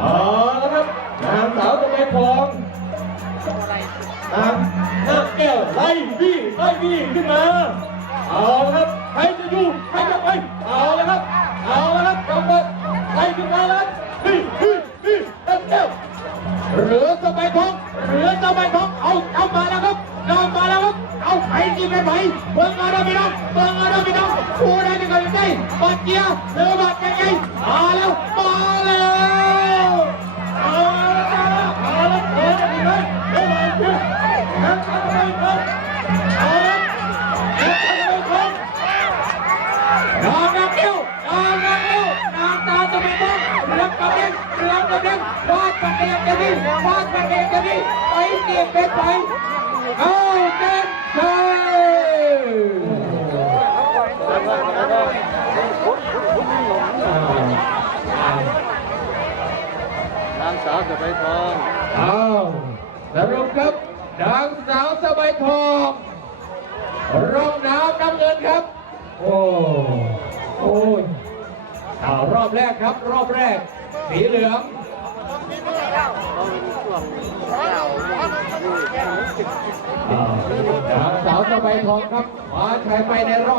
เอาละครับนางสาวตะเมทองนางนาแก้วไล่บี้ไล่บี้ขึ้นมาเอาละครับใครจะอยู่ใครจะไปเอาละครับเอาละครับกำลังใครขึ้นมาแล้วนี่นี่นี่นาคแก้วเหลือสบายทองเหลือสบายทองเอาเอามาแล้วครับเอามาแล้วครับเอาไปจีไปไปเบิ่งเอาด้อพี่น้องเบิ่งเอาด้อพี่น้องผู้ใดเป็นคนใจบัดเกียร์หรือบัดยัง กระเด้งเรือกระเด้งวาดกระเด้งกันนี่วาดกระเด้งกันนี่ไปเก็บไปไปเอาเต้นไปนางสาวสะใบทองเอาสรุปครับนางสาวสบายทองร่องน้ำน้ำเงินครับ โอ้ อารอบแรกครับ รอบแรก สีเหลืองสาวสบายทองครับมาชัยไปในรอบ